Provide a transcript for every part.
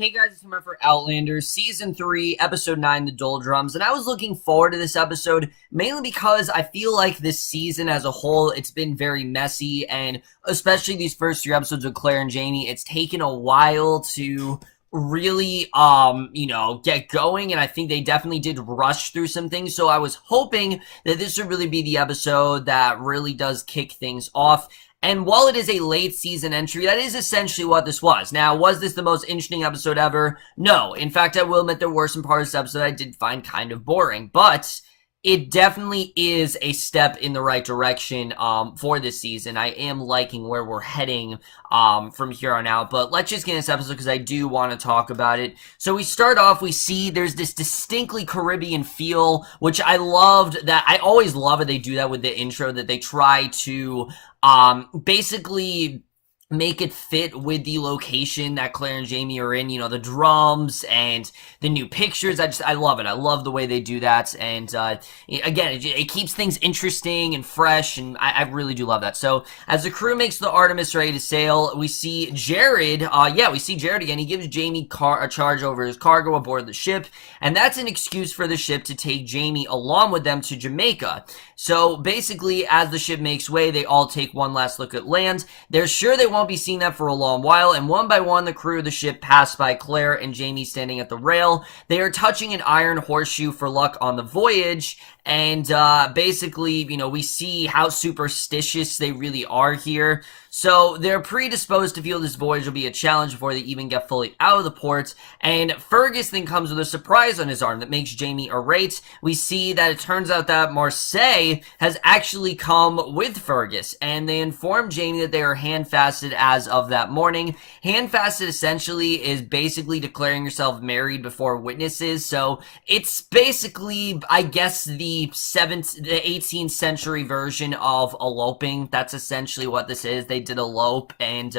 Hey guys, it's Hummer for Outlander, Season 3, Episode 9, The Doldrums, and I was looking forward to this episode mainly because I feel like this season as a whole, it's been very messy, and especially these first three episodes with Claire and Jamie, it's taken a while to really, get going, and I think they definitely did rush through some things, so I was hoping that this would really be the episode that really does kick things off. And while it is a late season entry, that is essentially what this was. Now, was this the most interesting episode ever? No. In fact, I will admit there were some parts of this episode I did find kind of boring, but it definitely is a step in the right direction for this season. I am liking where we're heading from here on out, but let's just get in this episode because I do want to talk about it. So we start off, we see there's this distinctly Caribbean feel, which I loved. That I always love it. They do that with the intro, that they try to basically make it fit with the location that Claire and Jamie are in, the drums and the new pictures. I love it. I love the way they do that. And, again, it keeps things interesting and fresh, and I really do love that. So, as the crew makes the Artemis ready to sail, we see Jared, we see Jared again. He gives Jamie a charge over his cargo aboard the ship, and that's an excuse for the ship to take Jamie along with them to Jamaica. So, basically, as the ship makes way, they all take one last look at land. They're sure they won't be seeing that for a long while, and one by one the crew of the ship pass by Claire and Jamie standing at the rail. They are touching an iron horseshoe for luck on the voyage, and basically, we see how superstitious they really are here. So they're predisposed to feel this voyage will be a challenge before they even get fully out of the port, and Fergus then comes with a surprise on his arm that makes Jamie irate. We see that it turns out that Marseille has actually come with Fergus, and they inform Jamie that they are hand-fasted as of that morning. Hand-fasted essentially is basically declaring yourself married before witnesses, so it's basically, I guess, the 18th century version of eloping. That's essentially what this is. They did elope, and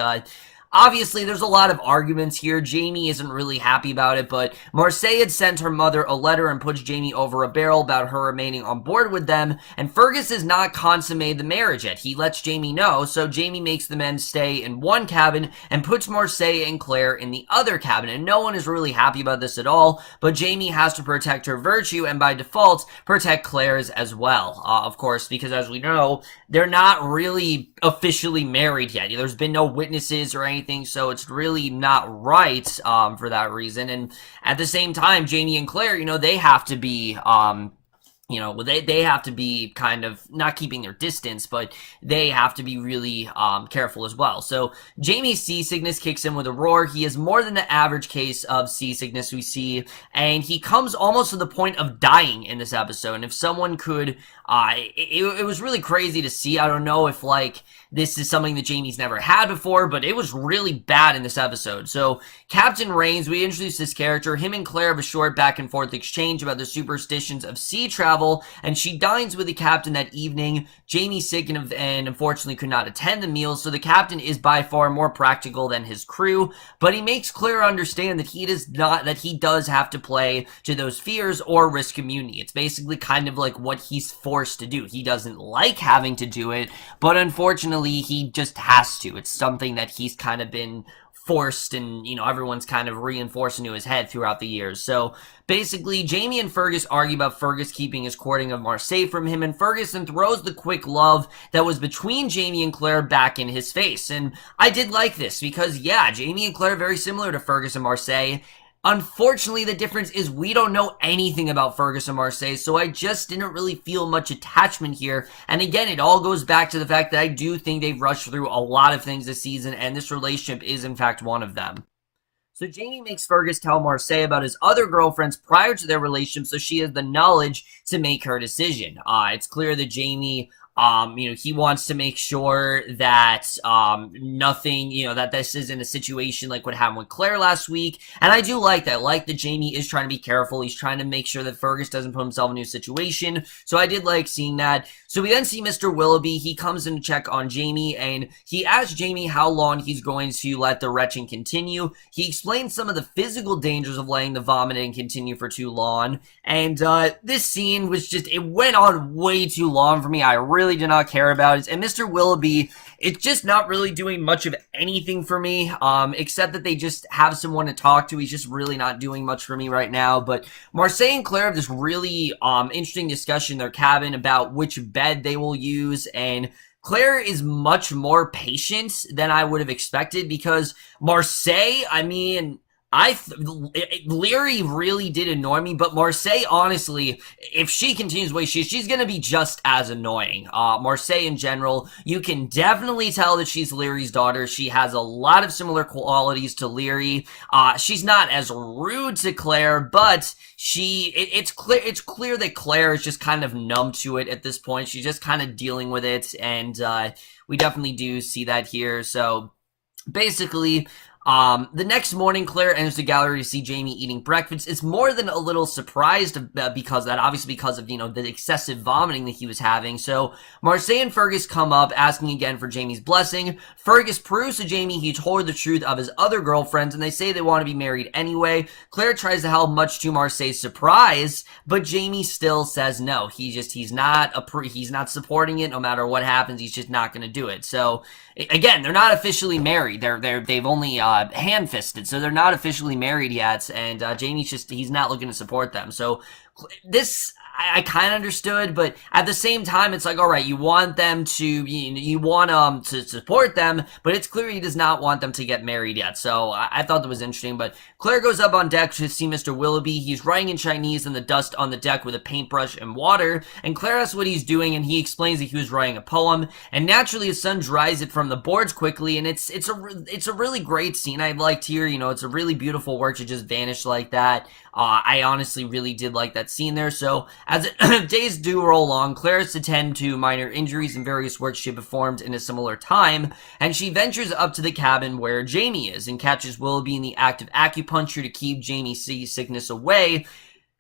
obviously, there's a lot of arguments here. Jamie isn't really happy about it, but Marseille had sent her mother a letter and pushed Jamie over a barrel about her remaining on board with them, and Fergus has not consummated the marriage yet. He lets Jamie know, so Jamie makes the men stay in one cabin and puts Marseille and Claire in the other cabin, and no one is really happy about this at all, but Jamie has to protect her virtue, and by default, protect Claire's as well, of course, because as we know, they're not really officially married yet. There's been no witnesses or anything, so it's really not right for that reason. And at the same time, Jamie and Claire, they have to be they have to be kind of not keeping their distance, but they have to be really careful as well. So Jamie's seasickness kicks in with a roar. He has more than the average case of seasickness we see, and he comes almost to the point of dying in this episode. And if someone could, it was really crazy to see. I don't know if this is something that Jamie's never had before, but it was really bad in this episode. So Captain Rains, we introduced this character. Him and Claire have a short back and forth exchange about the superstitions of sea travel, and she dines with the captain that evening. Jamie's sick and unfortunately could not attend the meal, so the captain is by far more practical than his crew, but he makes Claire understand that he does have to play to those fears or risk immunity. It's basically kind of like what he's forced to do. He doesn't like having to do it, but unfortunately he just has to. It's something that he's kind of been forced, and everyone's kind of reinforced into his head throughout the years. So basically, Jamie and Fergus argue about Fergus keeping his courting of Marseille from him, and Fergus then throws the quick love that was between Jamie and Claire back in his face. And I did like this because, yeah, Jamie and Claire are very similar to Fergus and Marseille. Unfortunately, the difference is we don't know anything about Fergus and Marseille, so I just didn't really feel much attachment here. And again, it all goes back to the fact that I do think they've rushed through a lot of things this season, and this relationship is in fact one of them. So Jamie makes Fergus tell Marseille about his other girlfriends prior to their relationship, so she has the knowledge to make her decision. It's clear that Jamie he wants to make sure that nothing, that this isn't a situation like what happened with Claire last week. And I do like that. Like that Jamie is trying to be careful. He's trying to make sure that Fergus doesn't put himself in a new situation. So I did like seeing that. So we then see Mr. Willoughby. He comes in to check on Jamie, and he asks Jamie how long he's going to let the retching continue. He explains some of the physical dangers of letting the vomiting continue for too long. And this scene was it went on way too long for me. I really really do not care about. And Mr. Willoughby, it's just not really doing much of anything for me, except that they just have someone to talk to. He's just really not doing much for me right now. But Marseille and Claire have this really interesting discussion in their cabin about which bed they will use, and Claire is much more patient than I would have expected, because Marseille, I mean, Leary really did annoy me, but Marseille, honestly, if she continues the way she's gonna be just as annoying. Marseille in general, you can definitely tell that she's Leary's daughter. She has a lot of similar qualities to Leary. She's not as rude to Claire, but it's clear that Claire is just kind of numb to it at this point. She's just kind of dealing with it, and we definitely do see that here. So basically, the next morning, Claire enters the gallery to see Jamie eating breakfast. It's more than a little surprised because of that, obviously because of, the excessive vomiting that he was having. So Marseille and Fergus come up, asking again for Jamie's blessing. Fergus proves to Jamie he told her the truth of his other girlfriends, and they say they want to be married anyway. Claire tries to help, much to Marseille's surprise, but Jamie still says no. He's not supporting it. No matter what happens, he's just not going to do it. So again, they're not officially married. They've only hand-fisted, so they're not officially married yet, and he's not looking to support them. So this, I kind of understood, but at the same time, it's like, all right, you want them to, you want to support them, but it's clear he does not want them to get married yet. So I thought that was interesting. But Claire goes up on deck to see Mr. Willoughby. He's writing in Chinese in the dust on the deck with a paintbrush and water, and Claire asks what he's doing, and he explains that he was writing a poem. And naturally, his son dries it from the boards quickly, and it's a really great scene. I liked here. It's a really beautiful work to just vanish like that. I honestly really did like that scene there. So as days do roll on, Claire has to tend to minor injuries and various work she performed in a similar time, and she ventures up to the cabin where Jamie is and catches Willoughby in the act of acupuncture to keep Jamie's seasickness away.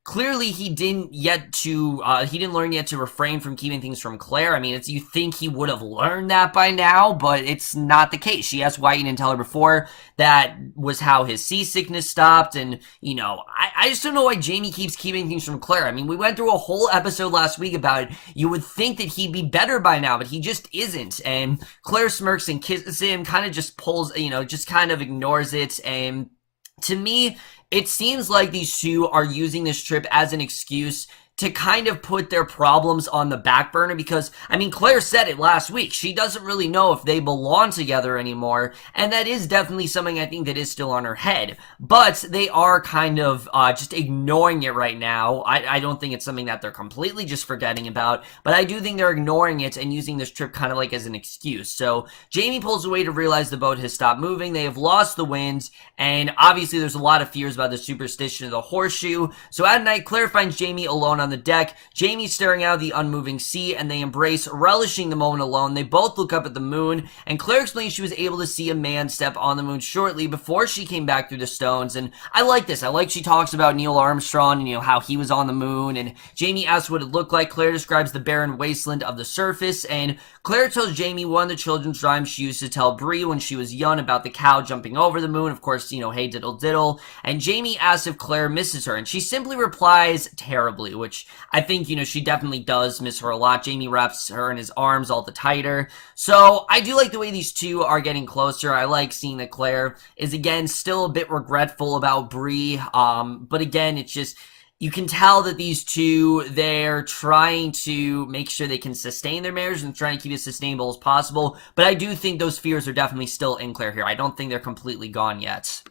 Clearly, he didn't learn yet to refrain from keeping things from Claire. I mean, you think he would have learned that by now, but it's not the case. She asked why he didn't tell her before. That was how his seasickness stopped, and, I just don't know why Jamie keeps keeping things from Claire. I mean, we went through a whole episode last week about it. You would think that he'd be better by now, but he just isn't, and Claire smirks and kisses him, kind of just pulls, just kind of ignores it, and to me, it seems like these two are using this trip as an excuse to kind of put their problems on the back burner, because, I mean, Claire said it last week. She doesn't really know if they belong together anymore, and that is definitely something I think that is still on her head. But they are kind of just ignoring it right now. I don't think it's something that they're completely just forgetting about, but I do think they're ignoring it and using this trip kind of like as an excuse. So Jamie pulls away to realize the boat has stopped moving. They have lost the wind, and obviously there's a lot of fears about the superstition of the horseshoe. So at night, Claire finds Jamie alone on the deck. Jamie's staring out at the unmoving sea, and they embrace, relishing the moment alone. They both look up at the moon, and Claire explains she was able to see a man step on the moon shortly before she came back through the stones. And I like this. I like she talks about Neil Armstrong and how he was on the moon, and Jamie asks what it looked like. Claire describes the barren wasteland of the surface, and Claire tells Jamie one of the children's rhymes she used to tell Bree when she was young about the cow jumping over the moon. Of course, hey diddle diddle. And Jamie asks if Claire misses her, and she simply replies terribly, which I think, she definitely does miss her a lot. Jamie wraps her in his arms all the tighter. So I do like the way these two are getting closer. I like seeing that Claire is, again, still a bit regretful about Bree. But again, it's just, you can tell that these two, they're trying to make sure they can sustain their marriage and trying to keep it as sustainable as possible. But I do think those fears are definitely still in Claire here. I don't think they're completely gone yet.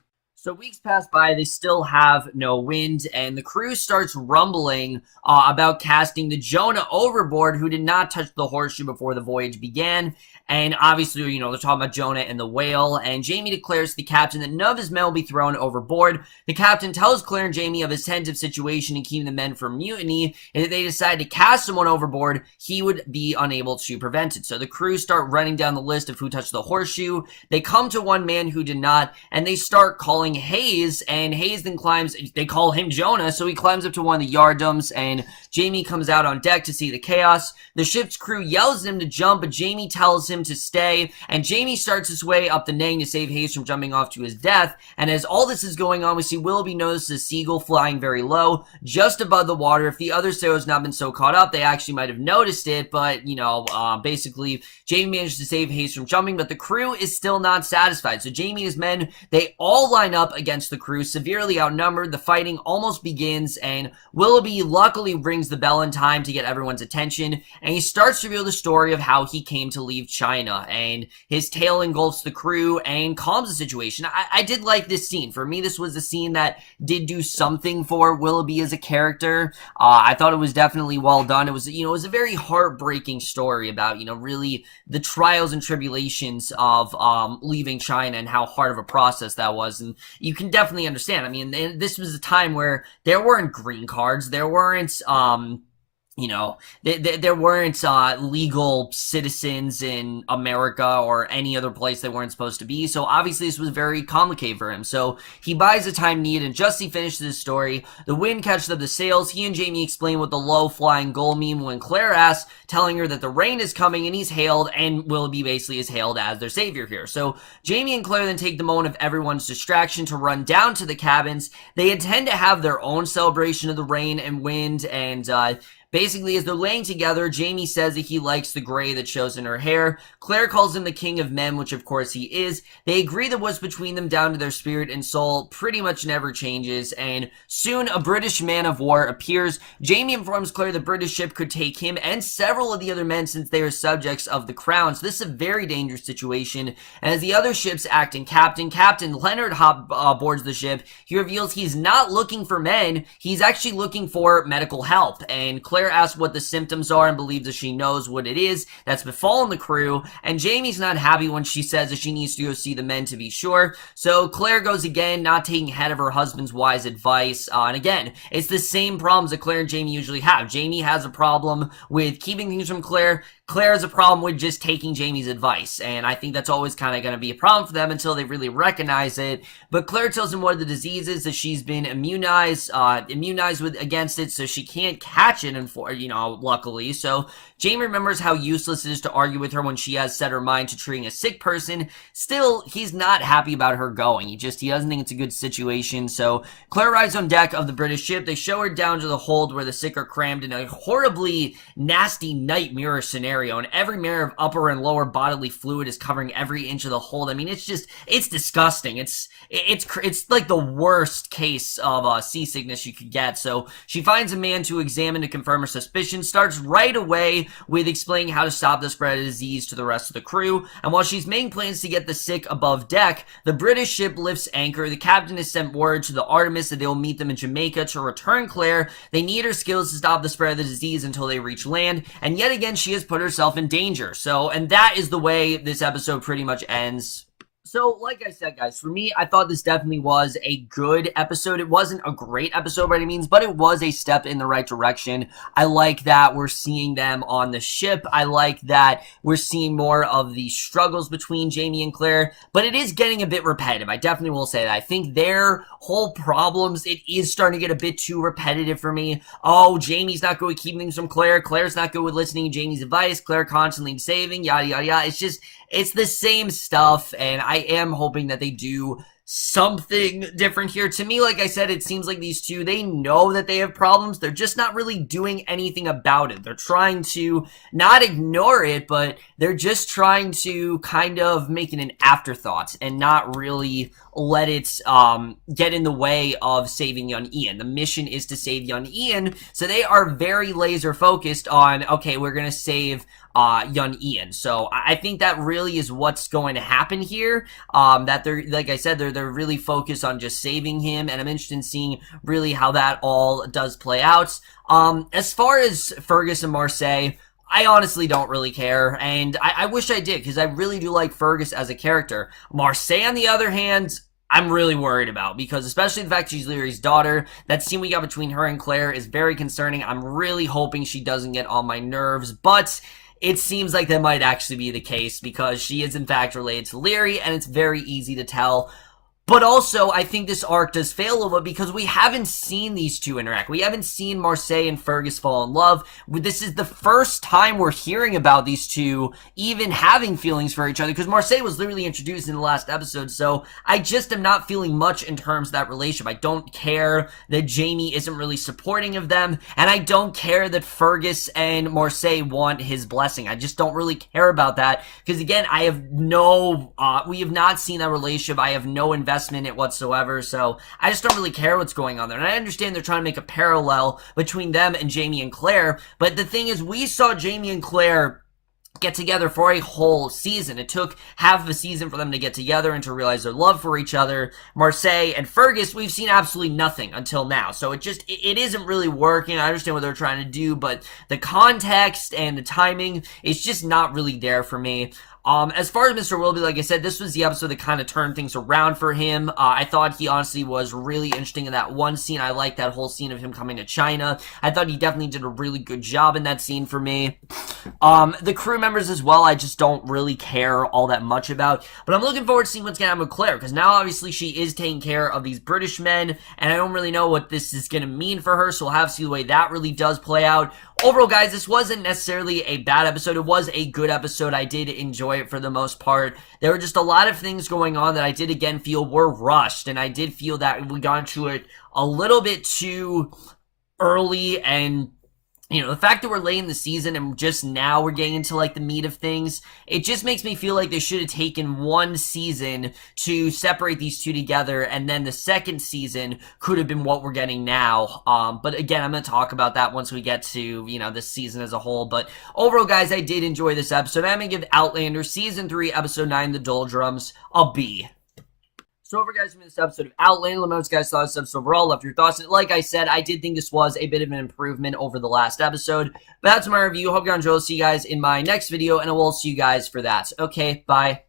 So weeks pass by, they still have no wind, and the crew starts rumbling about casting the Jonah overboard, who did not touch the horseshoe before the voyage began. And obviously, they're talking about Jonah and the whale, and Jamie declares to the captain that none of his men will be thrown overboard. The captain tells Claire and Jamie of his tentative situation in keeping the men from mutiny, and if they decide to cast someone overboard, he would be unable to prevent it. So the crew start running down the list of who touched the horseshoe. They come to one man who did not, and they start calling calling Hayes, and Hayes then climbs, they call him Jonah, so he climbs up to one of the yardarms, and Jamie comes out on deck to see the chaos. The ship's crew yells at him to jump, but Jamie tells him to stay, and Jamie starts his way up the Nang to save Hayes from jumping off to his death. And as all this is going on, we see Willoughby notices a seagull flying very low, just above the water. If the other sailors not been so caught up, they actually might have noticed it, but, basically, Jamie managed to save Hayes from jumping, but the crew is still not satisfied. So Jamie and his men, they all line up against the crew, severely outnumbered. The fighting almost begins, and Willoughby luckily rings the bell in time to get everyone's attention, and he starts to reveal the story of how he came to leave China, and his tale engulfs the crew and calms the situation. I did like this scene. For me, this was a scene that did do something for Willoughby as a character. I thought it was definitely well done. It was a very heartbreaking story about, really the trials and tribulations of leaving China and how hard of a process that was. And you can definitely understand. I mean, this was a time where there weren't green cards. There weren't, there weren't legal citizens in America or any other place they weren't supposed to be. So obviously this was very complicated for him. So he buys the time needed, and just as he finishes his story, the wind catches up the sails. He and Jamie explain what the low flying gull mean when Claire asks, telling her that the rain is coming, and he's hailed, and Willoughby basically is hailed as their savior here. So Jamie and Claire then take the moment of everyone's distraction to run down to the cabins. They intend to have their own celebration of the rain and wind, and basically, as they're laying together, Jamie says that he likes the gray that shows in her hair. Claire calls him the king of men, which of course he is. They agree that what's between them down to their spirit and soul pretty much never changes, and soon a British man of war appears. Jamie informs Claire the British ship could take him and several of the other men since they are subjects of the crown. So this is a very dangerous situation. And as the other ships acting Captain Leonard boards the ship. He reveals he's not looking for men, he's actually looking for medical help, and Claire asks what the symptoms are and believes that she knows what it is that's befallen the crew, and Jamie's not happy when she says that she needs to go see the men to be sure. So Claire goes again, not taking heed of her husband's wise advice, and again, it's the same problems that Claire and Jamie usually have. Jamie has a problem with keeping things from Claire. Claire has a problem with just taking Jamie's advice, and I think that's always kind of going to be a problem for them until they really recognize it. But Claire tells him what the disease is, that she's been immunized against it, so she can't catch it, luckily. So Jamie remembers how useless it is to argue with her when she has set her mind to treating a sick person. Still, he's not happy about her going. He doesn't think it's a good situation. So Claire rides on deck of the British ship. They show her down to the hold where the sick are crammed in a horribly nasty night mirror scenario, and every mirror of upper and lower bodily fluid is covering every inch of the hold. I mean, it's disgusting. It's like the worst case of seasickness you could get. So she finds a man to examine to confirm her suspicion, starts right away with explaining how to stop the spread of disease to the rest of the crew. And while she's making plans to get the sick above deck, the British ship lifts anchor. The captain has sent word to the Artemis that they will meet them in Jamaica to return Claire. They need her skills to stop the spread of the disease until they reach land, and yet again she has put herself in danger. So, and that is the way this episode pretty much ends. So, like I said, guys, for me, I thought this definitely was a good episode. It wasn't a great episode by any means, but it was a step in the right direction. I like that we're seeing them on the ship. I like that we're seeing more of the struggles between Jamie and Claire, but it is getting a bit repetitive. I definitely will say that. I think their whole problems, it is starting to get a bit too repetitive for me. Oh, Jamie's not good with keeping things from Claire. Claire's not good with listening to Jamie's advice. Claire constantly saving, yada, yada, yada. It's the same stuff, and I am hoping that they do something different here. To me, like I said, it seems like these two, they know that they have problems. They're just not really doing anything about it. They're trying to not ignore it, but they're just trying to kind of make it an afterthought and not really let it get in the way of saving young Ian. The mission is to save young Ian, so they are very laser focused on, okay, we're going to save young Ian. So I think that really is what's going to happen here. That they're, like I said, they're really focused on just saving him, and I'm interested in seeing really how that all does play out. As far as Fergus and Marseille, I honestly don't really care, and I wish I did, because I really do like Fergus as a character. Marseille, on the other hand, I'm really worried about, because especially the fact she's Leary's daughter, that scene we got between her and Claire is very concerning. I'm really hoping she doesn't get on my nerves, but it seems like that might actually be the case, because she is in fact related to Leary, and it's very easy to tell. But also, I think this arc does fail a little bit because we haven't seen these two interact. We haven't seen Marseille and Fergus fall in love. This is the first time we're hearing about these two even having feelings for each other, because Marseille was literally introduced in the last episode, so I just am not feeling much in terms of that relationship. I don't care that Jamie isn't really supporting of them, and I don't care that Fergus and Marseille want his blessing. I just don't really care about that, because again, I have we have not seen that relationship. I have no investment in it whatsoever, so I just don't really care what's going on there. And I understand they're trying to make a parallel between them and Jamie and Claire, but the thing is, we saw Jamie and Claire get together for a whole season. It took half of a season for them to get together and to realize their love for each other. Marseille and Fergus, we've seen absolutely nothing until now. So it isn't really working. I understand what they're trying to do, but the context and the timing is just not really there for me. As far as Mr. Willoughby, like I said, this was the episode that kind of turned things around for him. I thought he honestly was really interesting in that one scene. I liked that whole scene of him coming to China. I thought he definitely did a really good job in that scene for me. The crew members as well, I just don't really care all that much about. But I'm looking forward to seeing what's going to happen with Claire, because now obviously she is taking care of these British men, and I don't really know what this is going to mean for her, so we'll have to see the way that really does play out. Overall, guys, this wasn't necessarily a bad episode. It was a good episode. I did enjoy it for the most part. There were just a lot of things going on that I did, again, feel were rushed, and I did feel that we got into it a little bit too early, and you know, the fact that we're late in the season and just now we're getting into like the meat of things, it just makes me feel like they should have taken one season to separate these two together, and then the second season could have been what we're getting now. But again, I'm going to talk about that once we get to, you know, this season as a whole. But overall, guys, I did enjoy this episode. I'm going to give Outlander Season 3, Episode 9, The Doldrums, a B. So over, guys, from this episode of Outlander, let me know what you guys thought of this episode overall. Love your thoughts. And like I said, I did think this was a bit of an improvement over the last episode. But that's my review. Hope you enjoyed. See you guys in my next video, and I will see you guys for that. Okay, bye.